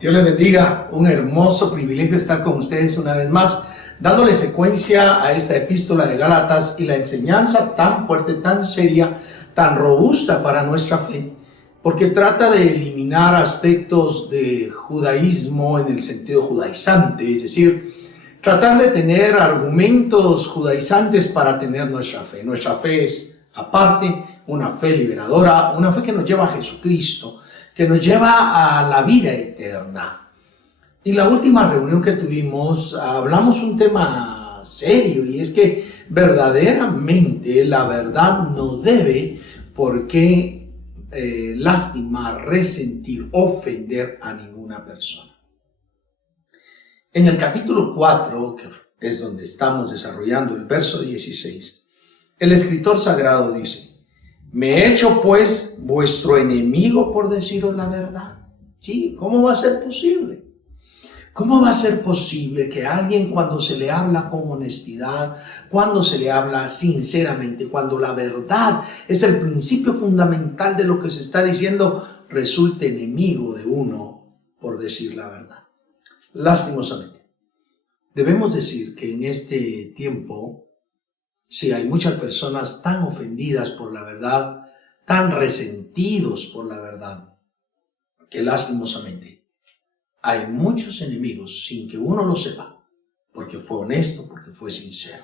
Dios les bendiga, un hermoso privilegio estar con ustedes una vez más, dándole secuencia a esta epístola de Gálatas y la enseñanza tan fuerte, tan seria, tan robusta para nuestra fe, porque trata de eliminar aspectos de judaísmo en el sentido judaizante, es decir, tratar de tener argumentos judaizantes para tener nuestra fe. Nuestra fe es aparte, una fe liberadora, una fe que nos lleva a Jesucristo, que nos lleva a la vida eterna. Y la última reunión que tuvimos, hablamos un tema serio, y es que verdaderamente la verdad no debe por qué lastimar, resentir, ofender a ninguna persona. En el capítulo 4, que es donde estamos desarrollando el verso 16, el escritor sagrado dice: ¿me he hecho pues vuestro enemigo por deciros la verdad? Sí, ¿cómo va a ser posible? ¿Cómo va a ser posible que alguien, cuando se le habla con honestidad, cuando se le habla sinceramente, cuando la verdad es el principio fundamental de lo que se está diciendo, resulte enemigo de uno por decir la verdad? Lastimosamente, debemos decir que en este tiempo, sí, hay muchas personas tan ofendidas por la verdad, tan resentidos por la verdad, que lastimosamente hay muchos enemigos sin que uno lo sepa, porque fue honesto, porque fue sincero.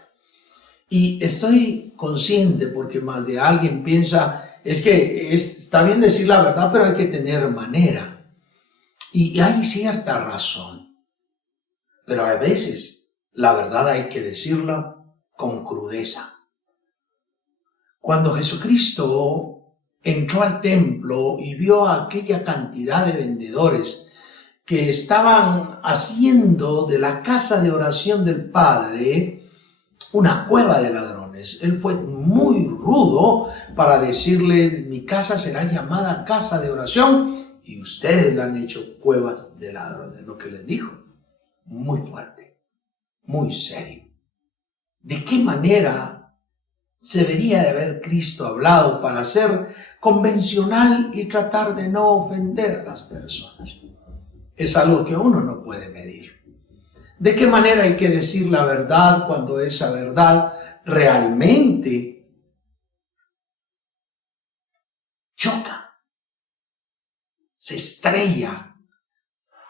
Y estoy consciente porque más de alguien piensa, es que está bien decir la verdad, pero hay que tener manera. Y hay cierta razón, pero a veces la verdad hay que decirla con crudeza. Cuando Jesucristo entró al templo y vio a aquella cantidad de vendedores que estaban haciendo de la casa de oración del Padre una cueva de ladrones, él fue muy rudo para decirle: mi casa será llamada casa de oración y ustedes la han hecho cuevas de ladrones. Lo que les dijo, muy fuerte, muy serio. ¿De qué manera se debería de haber Cristo hablado para ser convencional y tratar de no ofender a las personas? Es algo que uno no puede medir. ¿De qué manera hay que decir la verdad cuando esa verdad realmente choca, se estrella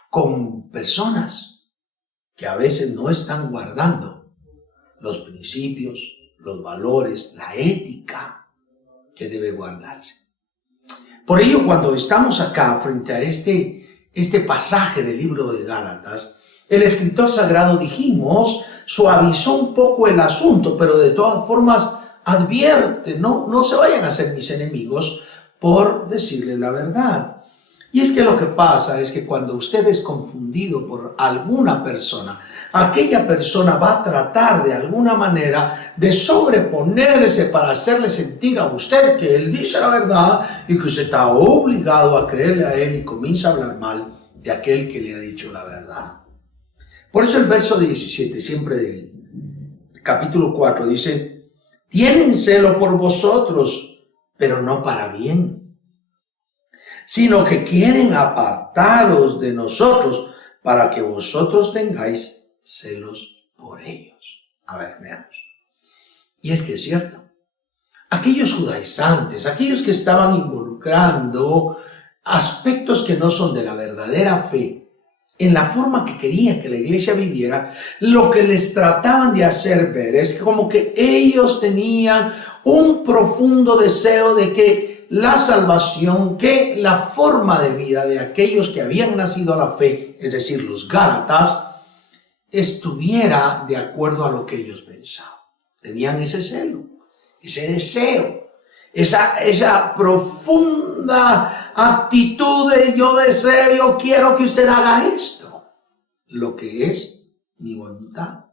con personas que a veces no están guardando los principios, los valores, la ética que debe guardarse? Por ello, cuando estamos acá frente a este pasaje del libro de Gálatas, el escritor sagrado, dijimos, suavizó un poco el asunto, pero de todas formas advierte: no se vayan a hacer mis enemigos por decirles la verdad. Y es que lo que pasa es que cuando usted es confundido por alguna persona, aquella persona va a tratar de alguna manera de sobreponerse para hacerle sentir a usted que él dice la verdad y que usted está obligado a creerle a él, y comienza a hablar mal de aquel que le ha dicho la verdad. Por eso el verso 17, siempre del capítulo 4, dice: tienen celo por vosotros, pero no para bien, sino que quieren apartaros de nosotros para que vosotros tengáis celos por ellos. A ver, veamos. Y es que es cierto. Aquellos judaizantes, aquellos que estaban involucrando aspectos que no son de la verdadera fe, en la forma que querían que la iglesia viviera, lo que les trataban de hacer ver es como que ellos tenían un profundo deseo de que la salvación, que la forma de vida de aquellos que habían nacido a la fe, es decir, los Gálatas, estuviera de acuerdo a lo que ellos pensaban. Tenían ese celo, ese deseo, esa profunda actitud de yo deseo, yo quiero que usted haga esto, lo que es mi voluntad.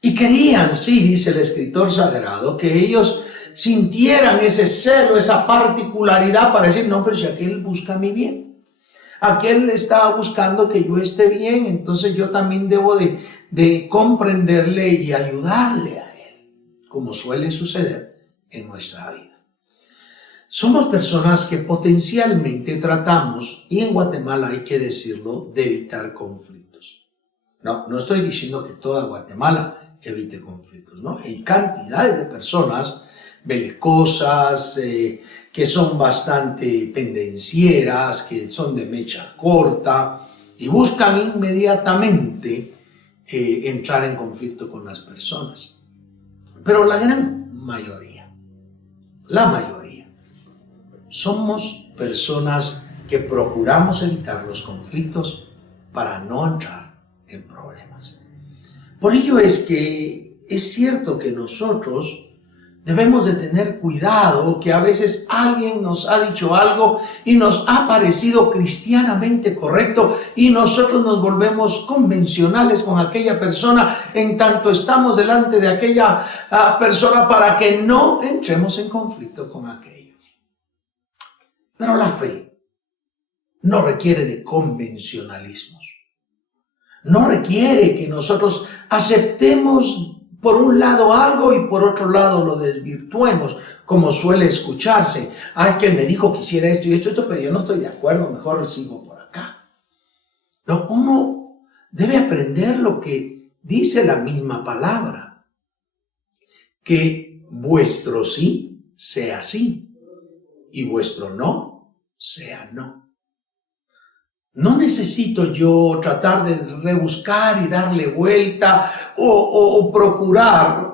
Y querían, sí, dice el escritor sagrado, que ellos sintieran ese celo, esa particularidad para decir: no, pero si aquel busca mi bien, aquel está buscando que yo esté bien, entonces yo también debo de comprenderle y ayudarle a él, como suele suceder en nuestra vida. Somos personas que potencialmente tratamos, y en Guatemala hay que decirlo, de evitar conflictos. No estoy diciendo que toda Guatemala evite conflictos, ¿no? Hay cantidades de personas belicosas, que son bastante pendencieras, que son de mecha corta y buscan inmediatamente entrar en conflicto con las personas. Pero la gran mayoría, somos personas que procuramos evitar los conflictos para no entrar en problemas. Por ello es que es cierto que nosotros debemos de tener cuidado, que a veces alguien nos ha dicho algo y nos ha parecido cristianamente correcto y nosotros nos volvemos convencionales con aquella persona en tanto estamos delante de aquella persona para que no entremos en conflicto con aquellos. Pero la fe no requiere de convencionalismos. No requiere que nosotros aceptemos por un lado algo y por otro lado lo desvirtuemos, como suele escucharse. Es que él me dijo que hiciera esto y esto, pero yo no estoy de acuerdo, mejor sigo por acá. No, uno debe aprender lo que dice la misma palabra, que vuestro sí sea sí y vuestro no sea no. No necesito yo tratar de rebuscar y darle vuelta o procurar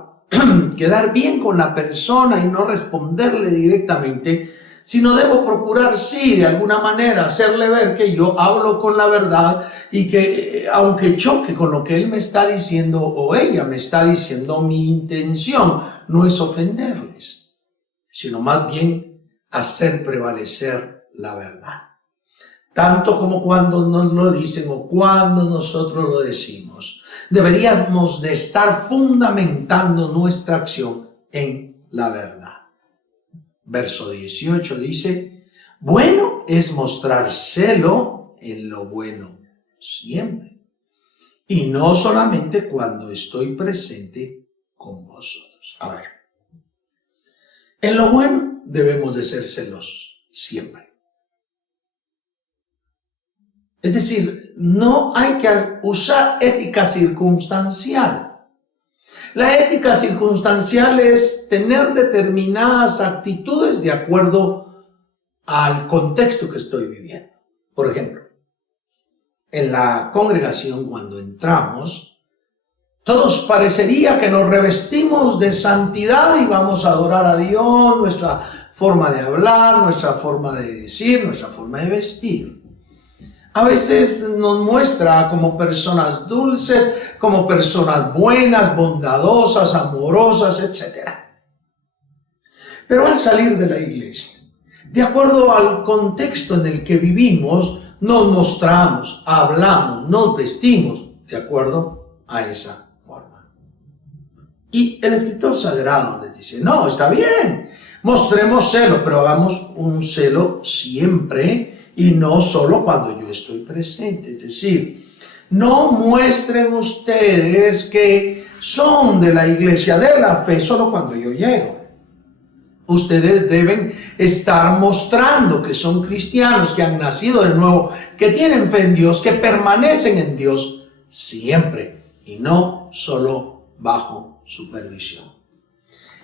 quedar bien con la persona y no responderle directamente, sino debo procurar, sí, de alguna manera hacerle ver que yo hablo con la verdad y que aunque choque con lo que él me está diciendo o ella me está diciendo, mi intención no es ofenderles, sino más bien hacer prevalecer la verdad. Tanto como cuando nos lo dicen o cuando nosotros lo decimos. Deberíamos de estar fundamentando nuestra acción en la verdad. Verso 18 dice, bueno es mostrar celo en lo bueno siempre, y no solamente cuando estoy presente con vosotros. A ver, en lo bueno debemos de ser celosos siempre. Es decir, no hay que usar ética circunstancial. La ética circunstancial es tener determinadas actitudes de acuerdo al contexto que estoy viviendo. Por ejemplo, en la congregación cuando entramos, todos parecería que nos revestimos de santidad y vamos a adorar a Dios, nuestra forma de hablar, nuestra forma de decir, nuestra forma de vestir. A veces nos muestra como personas dulces, como personas buenas, bondadosas, amorosas, etc. Pero al salir de la iglesia, de acuerdo al contexto en el que vivimos, nos mostramos, hablamos, nos vestimos de acuerdo a esa forma. Y el escritor sagrado les dice, no, está bien, mostremos celo, pero hagamos un celo siempre y no solo cuando yo estoy presente. Es decir, no muestren ustedes que son de la iglesia de la fe solo cuando yo llego. Ustedes deben estar mostrando que son cristianos, que han nacido de nuevo, que tienen fe en Dios, que permanecen en Dios siempre y no solo bajo supervisión.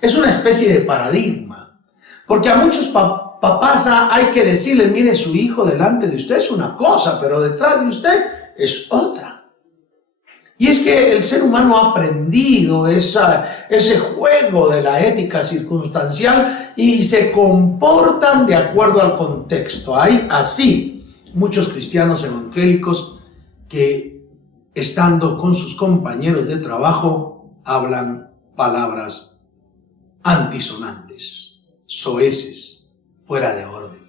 Es una especie de paradigma, porque a muchos papás hay que decirles, mire, su hijo delante de usted es una cosa, pero detrás de usted es otra. Y es que el ser humano ha aprendido ese juego de la ética circunstancial y se comportan de acuerdo al contexto. Hay así muchos cristianos evangélicos que, estando con sus compañeros de trabajo, hablan palabras antisonantes, soeces, fuera de orden.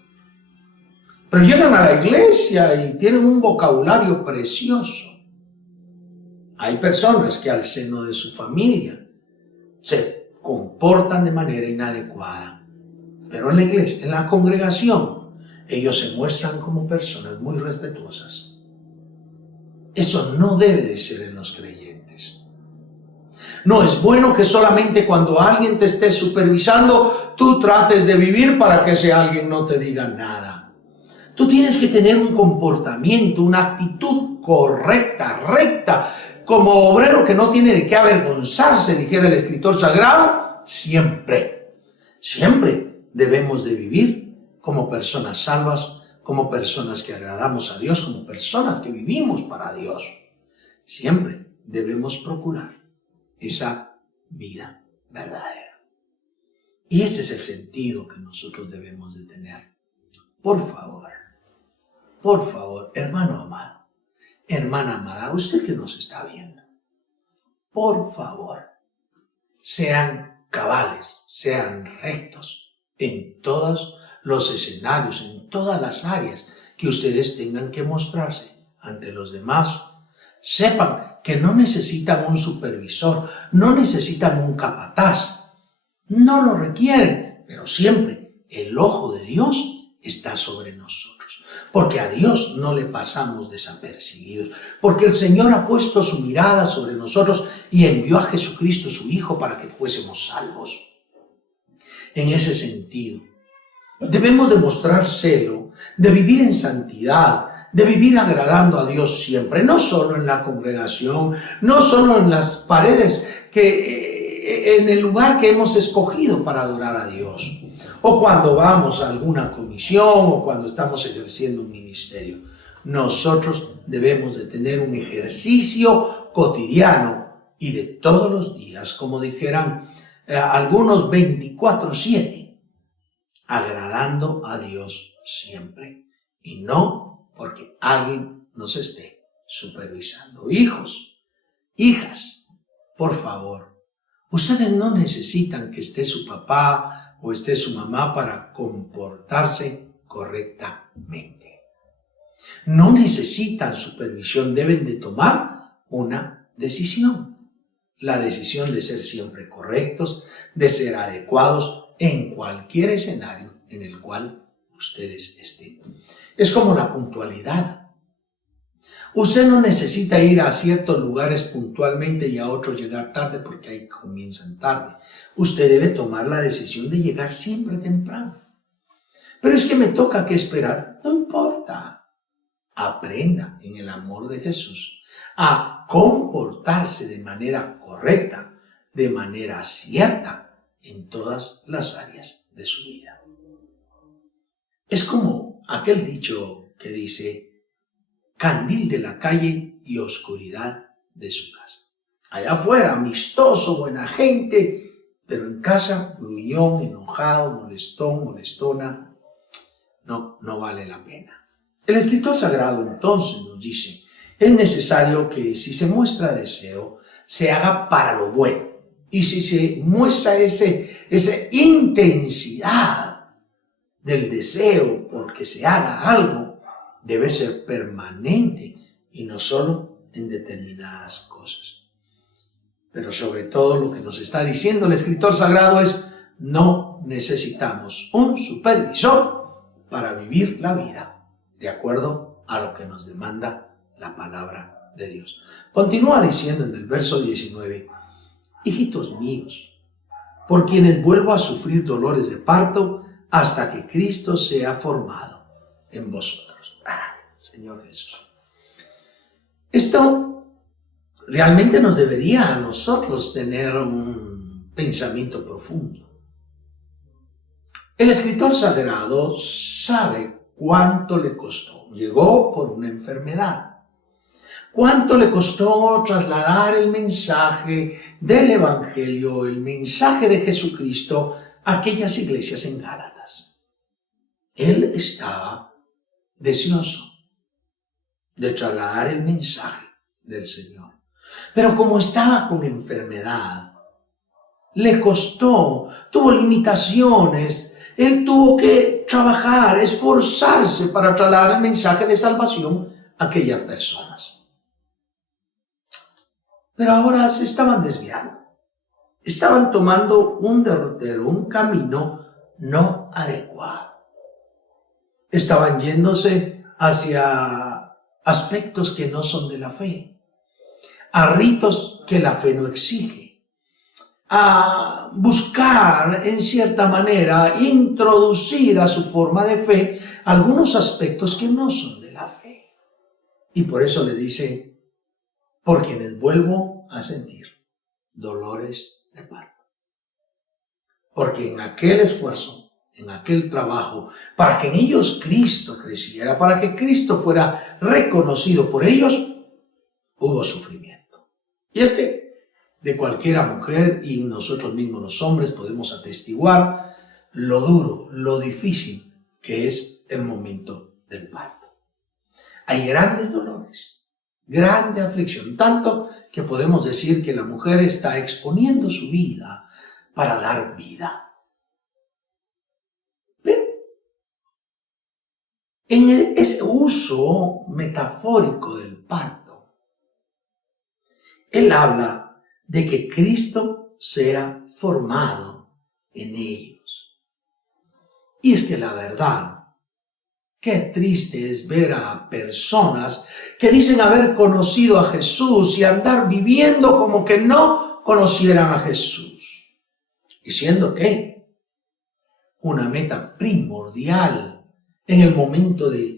Pero llegan a la iglesia y tienen un vocabulario precioso. Hay personas que al seno de su familia se comportan de manera inadecuada, pero en la iglesia, en la congregación, ellos se muestran como personas muy respetuosas. Eso no debe de ser en los creyentes. No es bueno que solamente cuando alguien te esté supervisando, tú trates de vivir para que ese alguien no te diga nada. Tú tienes que tener un comportamiento, una actitud correcta, recta, como obrero que no tiene de qué avergonzarse, dijera el escritor sagrado. Siempre debemos de vivir como personas salvas, como personas que agradamos a Dios, como personas que vivimos para Dios. Siempre debemos procurar esa vida verdadera. Y ese es el sentido que nosotros debemos de tener. Por favor, hermano amado, hermana amada, usted que nos está viendo, por favor, sean cabales, sean rectos en todos los escenarios, en todas las áreas que ustedes tengan que mostrarse ante los demás. Sepan que no necesitan un supervisor, no necesitan un capataz, no lo requieren, pero siempre el ojo de Dios está sobre nosotros, porque a Dios no le pasamos desapercibidos, porque el Señor ha puesto su mirada sobre nosotros y envió a Jesucristo su Hijo para que fuésemos salvos. En ese sentido, debemos demostrar celo, de vivir en santidad, de vivir agradando a Dios siempre, no solo en la congregación, no solo en las paredes, en el lugar que hemos escogido para adorar a Dios, o cuando vamos a alguna comisión, o cuando estamos ejerciendo un ministerio. Nosotros debemos de tener un ejercicio cotidiano y de todos los días, como dijeran algunos 24/7, agradando a Dios siempre, y no porque alguien nos esté supervisando. Hijos, hijas, por favor, ustedes no necesitan que esté su papá o esté su mamá para comportarse correctamente. No necesitan supervisión, deben de tomar una decisión. La decisión de ser siempre correctos, de ser adecuados en cualquier escenario en el cual ustedes estén. Es como la puntualidad. Usted no necesita ir a ciertos lugares puntualmente y a otros llegar tarde porque ahí comienzan tarde. Usted debe tomar la decisión de llegar siempre temprano. Pero es que me toca que esperar. No importa. Aprenda en el amor de Jesús a comportarse de manera correcta, de manera cierta en todas las áreas de su vida. Es como aquel dicho que dice: candil de la calle y oscuridad de su casa. Allá afuera, amistoso, buena gente, pero en casa, gruñón, enojado, molestón, molestona, no vale la pena. El escritor sagrado entonces nos dice: es necesario que si se muestra deseo, se haga para lo bueno. Y si se muestra esa intensidad del deseo porque se haga algo, debe ser permanente y no solo en determinadas cosas. Pero sobre todo lo que nos está diciendo el escritor sagrado es: no necesitamos un supervisor para vivir la vida de acuerdo a lo que nos demanda la palabra de Dios. Continúa diciendo en el verso 19: hijitos míos, por quienes vuelvo a sufrir dolores de parto hasta que Cristo sea formado en vosotros. Señor Jesús. Esto realmente nos debería a nosotros tener un pensamiento profundo. El escritor sagrado sabe cuánto le costó. Llegó por una enfermedad. ¿Cuánto le costó trasladar el mensaje del Evangelio, el mensaje de Jesucristo a aquellas iglesias en Gálatas? Él estaba deseoso de trasladar el mensaje del Señor. Pero como estaba con enfermedad, le costó, tuvo limitaciones, él tuvo que trabajar, esforzarse para trasladar el mensaje de salvación a aquellas personas. Pero ahora se estaban desviando, estaban tomando un derrotero, un camino no adecuado. Estaban yéndose hacia aspectos que no son de la fe, a ritos que la fe no exige, a buscar, en cierta manera, introducir a su forma de fe algunos aspectos que no son de la fe. Y por eso le dice, por quienes vuelvo a sentir dolores de parto. Porque en aquel esfuerzo, en aquel trabajo, para que en ellos Cristo creciera, para que Cristo fuera reconocido por ellos, hubo sufrimiento. Y es que de cualquiera mujer y nosotros mismos los hombres podemos atestiguar lo duro, lo difícil que es el momento del parto. Hay grandes dolores, grande aflicción, tanto que podemos decir que la mujer está exponiendo su vida para dar vida. Pero en ese uso metafórico del parto, él habla de que Cristo sea formado en ellos. Y es que la verdad, qué triste es ver a personas que dicen haber conocido a Jesús y andar viviendo como que no conocieran a Jesús. Y siendo que una meta primordial en el momento de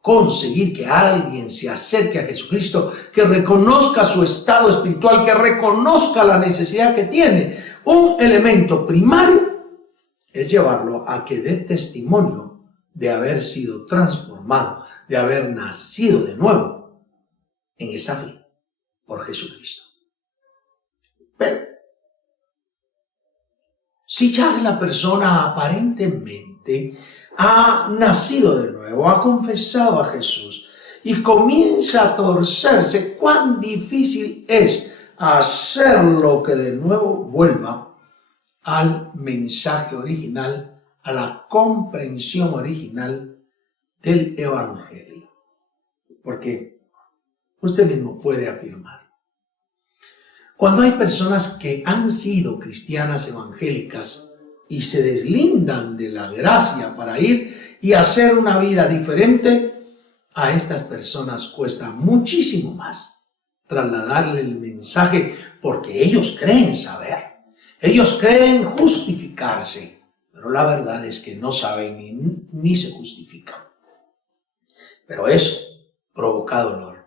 conseguir que alguien se acerque a Jesucristo, que reconozca su estado espiritual, que reconozca la necesidad que tiene, un elemento primario es llevarlo a que dé testimonio de haber sido transformado, de haber nacido de nuevo en esa fe por Jesucristo. Pero si ya la persona aparentemente ha nacido de nuevo, ha confesado a Jesús y comienza a torcerse, cuán difícil es hacerlo que de nuevo vuelva al mensaje original, a la comprensión original del Evangelio. Porque usted mismo puede afirmar, cuando hay personas que han sido cristianas evangélicas y se deslindan de la gracia para ir y hacer una vida diferente, a estas personas cuesta muchísimo más trasladarle el mensaje porque ellos creen saber, ellos creen justificarse, pero la verdad es que no saben ni se justifican. Pero eso provoca dolor.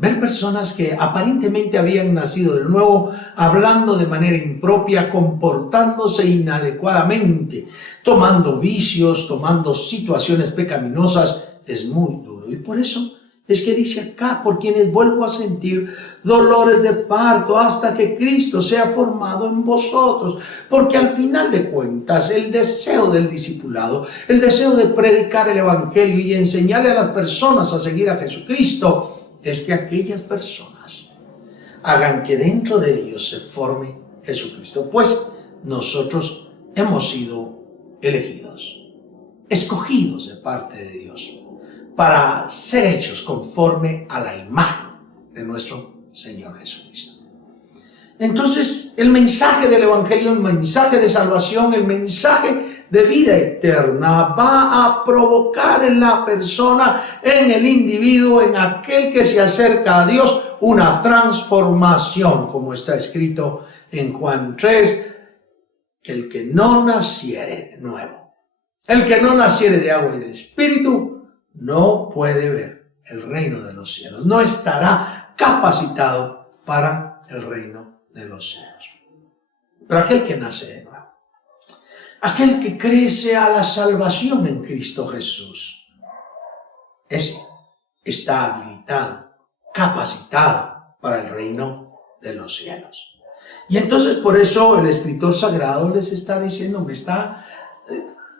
Ver personas que aparentemente habían nacido de nuevo, hablando de manera impropia, comportándose inadecuadamente, tomando vicios, tomando situaciones pecaminosas, es muy duro. Y por eso es que dice acá, por quienes vuelvo a sentir dolores de parto hasta que Cristo sea formado en vosotros. Porque al final de cuentas, el deseo del discipulado, el deseo de predicar el Evangelio y enseñarle a las personas a seguir a Jesucristo, es que aquellas personas hagan que dentro de ellos se forme Jesucristo. Pues nosotros hemos sido elegidos, escogidos de parte de Dios, para ser hechos conforme a la imagen de nuestro Señor Jesucristo. Entonces, el mensaje del Evangelio, el mensaje de salvación, el mensaje de vida eterna va a provocar en la persona, en el individuo, en aquel que se acerca a Dios, una transformación, como está escrito en Juan 3, que el que no naciere de nuevo, el que no naciere de agua y de espíritu, no puede ver el reino de los cielos, no estará capacitado para el reino de los cielos. Pero aquel que nace de nuevo, aquel que crece a la salvación en Cristo Jesús, ese está habilitado, capacitado para el reino de los cielos. Y entonces por eso el escritor sagrado les está diciendo, me está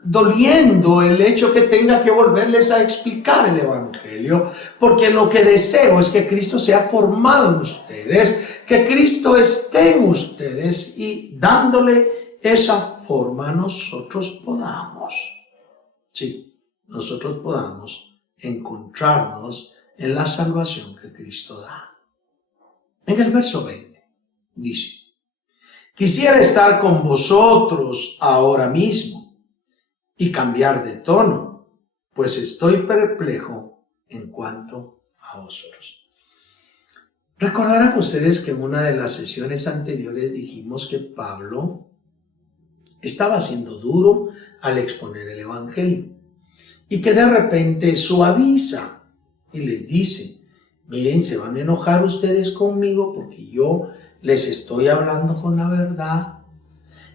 doliendo el hecho que tenga que volverles a explicar el Evangelio, porque lo que deseo es que Cristo sea formado en ustedes, que Cristo esté en ustedes y dándole esa forma nosotros podamos encontrarnos en la salvación que Cristo da. En el verso 20 dice, quisiera estar con vosotros ahora mismo y cambiar de tono, pues estoy perplejo en cuanto a vosotros. Recordarán ustedes que en una de las sesiones anteriores dijimos que Pablo estaba siendo duro al exponer el Evangelio y que de repente suaviza y les dice: miren, se van a enojar ustedes conmigo porque yo les estoy hablando con la verdad.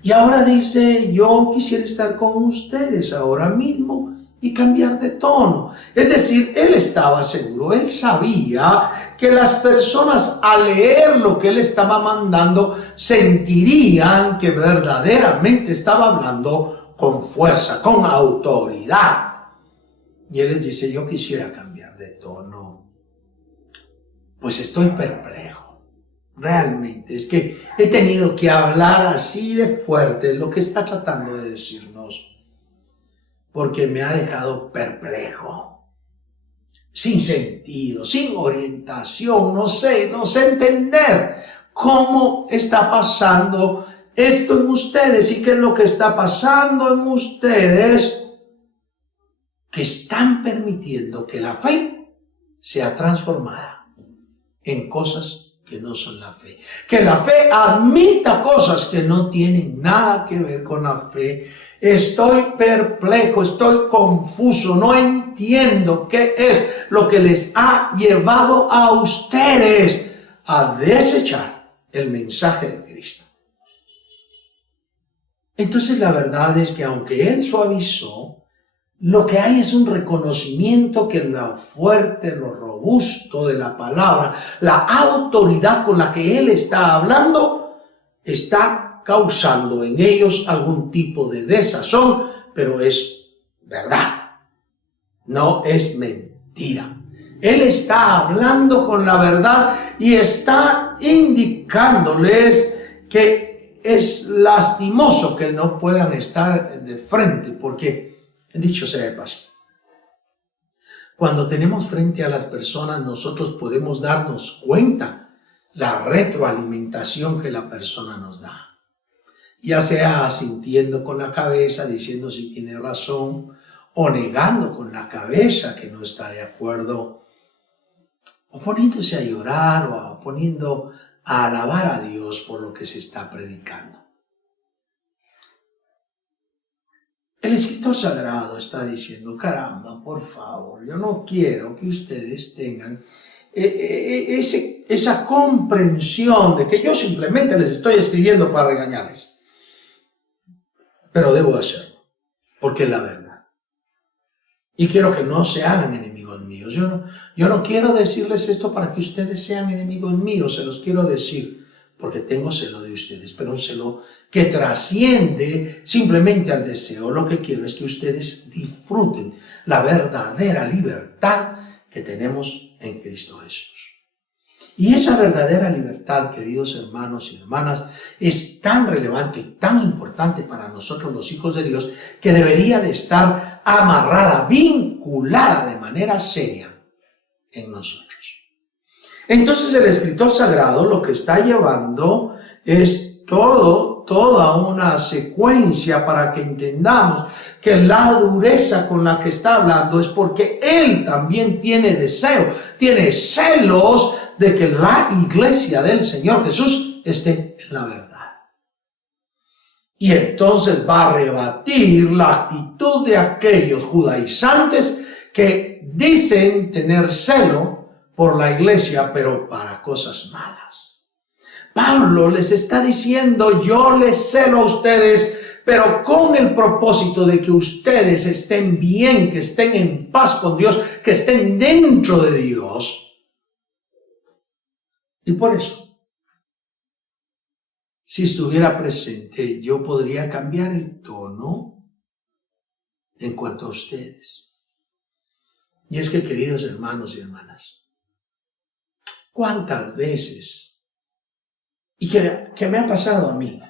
Y ahora dice: yo quisiera estar con ustedes ahora mismo y cambiar de tono. Es decir, él estaba seguro, él sabía que las personas al leer lo que él estaba mandando sentirían que verdaderamente estaba hablando con fuerza, con autoridad. Y él les dice: yo quisiera cambiar de tono, pues estoy perplejo. Realmente es que he tenido que hablar así de fuerte lo que está tratando de decirnos, porque me ha dejado perplejo, sin sentido, sin orientación, no sé entender cómo está pasando esto en ustedes y qué es lo que está pasando en ustedes, que están permitiendo que la fe sea transformada en cosas que no son la fe. Que la fe admita cosas que no tienen nada que ver con la fe. Estoy perplejo, estoy confuso, no entiendo qué es lo que les ha llevado a ustedes a desechar el mensaje de Cristo. Entonces la verdad es que aunque él suavizó, lo que hay es un reconocimiento que lo fuerte, lo robusto de la palabra, la autoridad con la que él está hablando, está causando en ellos algún tipo de desazón, pero es verdad, no es mentira. Él está hablando con la verdad y está indicándoles que es lastimoso que no puedan estar de frente, porque dicho sea de paso, cuando tenemos frente a las personas, nosotros podemos darnos cuenta la retroalimentación que la persona nos da. Ya sea asintiendo con la cabeza, diciendo si tiene razón, o negando con la cabeza que no está de acuerdo, o poniéndose a llorar, o poniendo a alabar a Dios por lo que se está predicando. El escritor sagrado está diciendo: caramba, por favor, yo no quiero que ustedes tengan esa comprensión de que yo simplemente les estoy escribiendo para regañarles. Pero debo hacerlo, porque es la verdad. Y quiero que no se hagan enemigos míos. Yo no quiero decirles esto para que ustedes sean enemigos míos, se los quiero decir porque tengo celo de ustedes, pero un celo que trasciende simplemente al deseo. Lo que quiero es que ustedes disfruten la verdadera libertad que tenemos en Cristo Jesús. Y esa verdadera libertad, queridos hermanos y hermanas, es tan relevante y tan importante para nosotros los hijos de Dios, que debería de estar amarrada, vinculada de manera seria en nosotros. Entonces el escritor sagrado lo que está llevando es toda una secuencia para que entendamos que la dureza con la que está hablando es porque él también tiene deseo, tiene celos de que la iglesia del Señor Jesús esté en la verdad. Y entonces va a rebatir la actitud de aquellos judaizantes que dicen tener celo por la iglesia, pero para cosas malas. Pablo les está diciendo: yo les celo a ustedes, pero con el propósito de que ustedes estén bien, que estén en paz con Dios, que estén dentro de Dios. Y por eso, si estuviera presente, yo podría cambiar el tono en cuanto a ustedes. Y es que, queridos hermanos y hermanas, ¿cuántas veces? Y que me ha pasado a mí.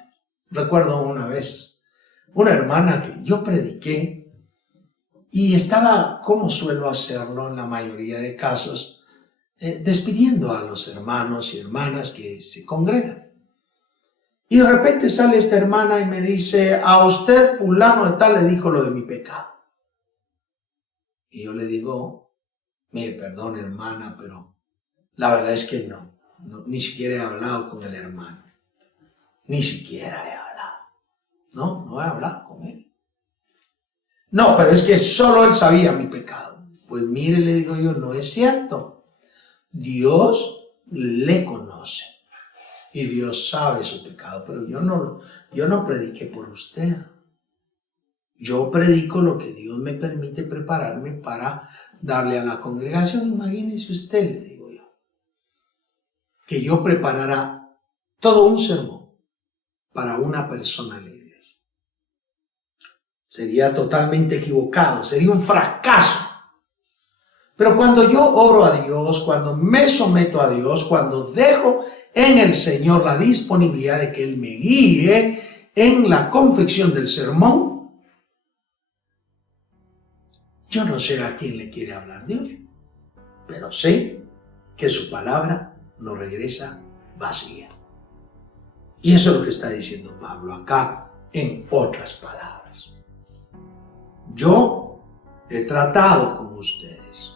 Recuerdo una vez, una hermana que yo prediqué y estaba, como suelo hacerlo en la mayoría de casos, despidiendo a los hermanos y hermanas que se congregan. Y de repente sale esta hermana y me dice: a usted fulano de tal le dijo lo de mi pecado. Y yo le digo: mire, perdón hermana, pero la verdad es que no No, ni siquiera he hablado con el hermano. Ni siquiera he hablado. No he hablado con él. No, pero es que solo él sabía mi pecado. Pues mire, le digo yo, no es cierto. Dios le conoce. Y Dios sabe su pecado. Pero yo no prediqué por usted. Yo predico lo que Dios me permite prepararme para darle a la congregación. Imagínese usted, le digo yo, que yo preparara todo un sermón para una persona en la iglesia. Sería totalmente equivocado, sería un fracaso. Pero cuando yo oro a Dios, cuando me someto a Dios, cuando dejo en el Señor la disponibilidad de que Él me guíe en la confección del sermón, yo no sé a quién le quiere hablar Dios, pero sé que su palabra no regresa vacía. Y eso es lo que está diciendo Pablo acá, en otras palabras. Yo he tratado con ustedes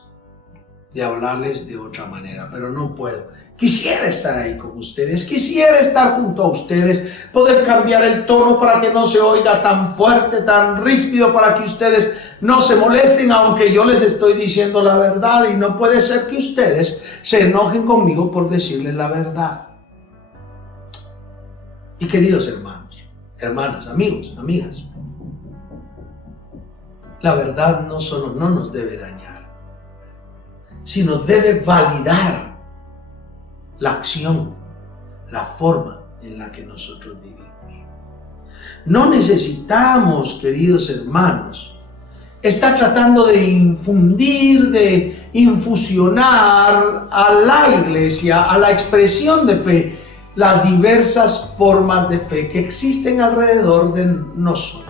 de hablarles de otra manera, pero no puedo. Quisiera estar ahí con ustedes, quisiera estar junto a ustedes, poder cambiar el tono para que no se oiga tan fuerte, tan ríspido, para que ustedes no se molesten, aunque yo les estoy diciendo la verdad, y no puede ser que ustedes se enojen conmigo por decirles la verdad. Y queridos hermanos, hermanas, amigos, amigas, la verdad no solo no nos debe dañar, sino debe validar la acción, la forma en la que nosotros vivimos. No necesitamos, queridos hermanos, estar tratando de infundir, de infusionar a la iglesia, a la expresión de fe, las diversas formas de fe que existen alrededor de nosotros.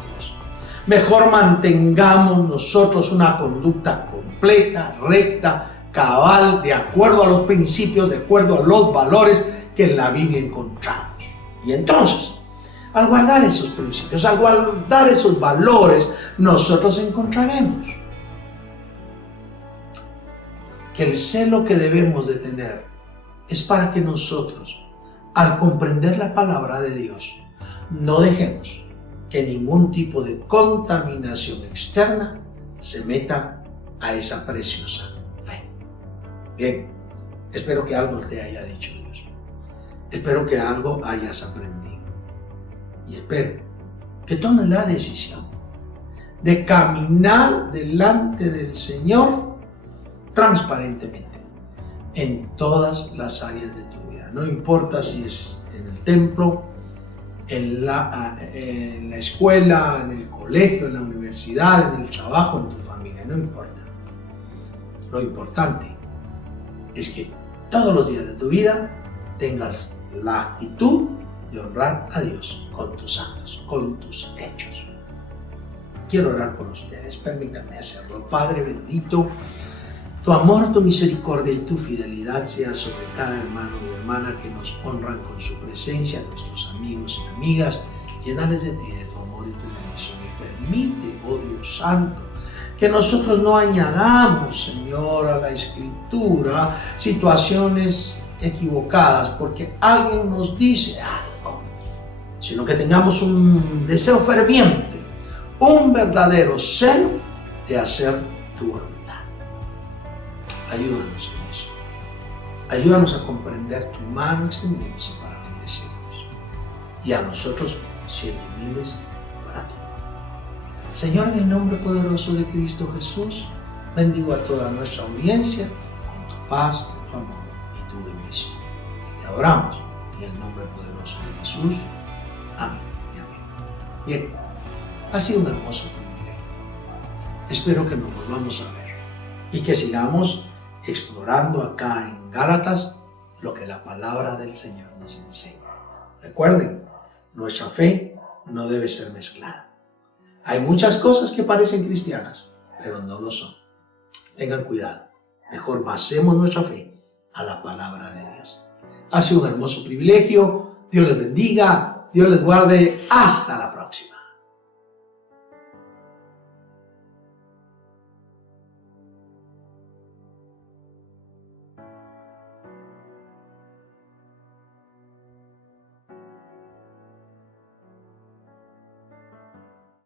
Mejor mantengamos nosotros una conducta completa, recta, cabal, de acuerdo a los principios, de acuerdo a los valores que en la Biblia encontramos. Y entonces, al guardar esos principios, al guardar esos valores, nosotros encontraremos que el celo que debemos de tener es para que nosotros, al comprender la palabra de Dios, no dejemos que ningún tipo de contaminación externa se meta a esa preciosa fe. Bien, espero que algo te haya dicho Dios. Espero que algo hayas aprendido. Y espero que tomes la decisión de caminar delante del Señor transparentemente en todas las áreas de tu vida. No importa si es en el templo, en la escuela, en el colegio, en la universidad, en el trabajo, en tu familia, no importa. Lo importante es que todos los días de tu vida tengas la actitud de honrar a Dios con tus actos, con tus hechos. Quiero orar por ustedes, permítanme hacerlo. Padre bendito, tu amor, tu misericordia y tu fidelidad sea sobre cada hermano y hermana que nos honran con su presencia, nuestros amigos y amigas. Llénales de ti, de tu amor y tu bendición, y permite, oh Dios Santo, que nosotros no añadamos, Señor, a la Escritura situaciones equivocadas porque alguien nos dice algo, sino que tengamos un deseo ferviente, un verdadero celo de hacer tu voluntad. Ayúdanos en eso. Ayúdanos a comprender tu mano extendiéndose para bendecirnos y a nosotros siendo humildes para ti. Señor, en el nombre poderoso de Cristo Jesús, bendigo a toda nuestra audiencia con tu paz, con tu amor y tu bendición. Te adoramos en el nombre poderoso de Jesús. Amén y amén. Bien, ha sido un hermoso privilegio. Espero que nos volvamos a ver y que sigamos explorando acá en Gálatas lo que la palabra del Señor nos enseña. Recuerden, nuestra fe no debe ser mezclada. Hay muchas cosas que parecen cristianas, pero no lo son. Tengan cuidado. Mejor basemos nuestra fe a la palabra de Dios. Ha sido un hermoso privilegio. Dios les bendiga. Dios les guarde. Hasta la próxima.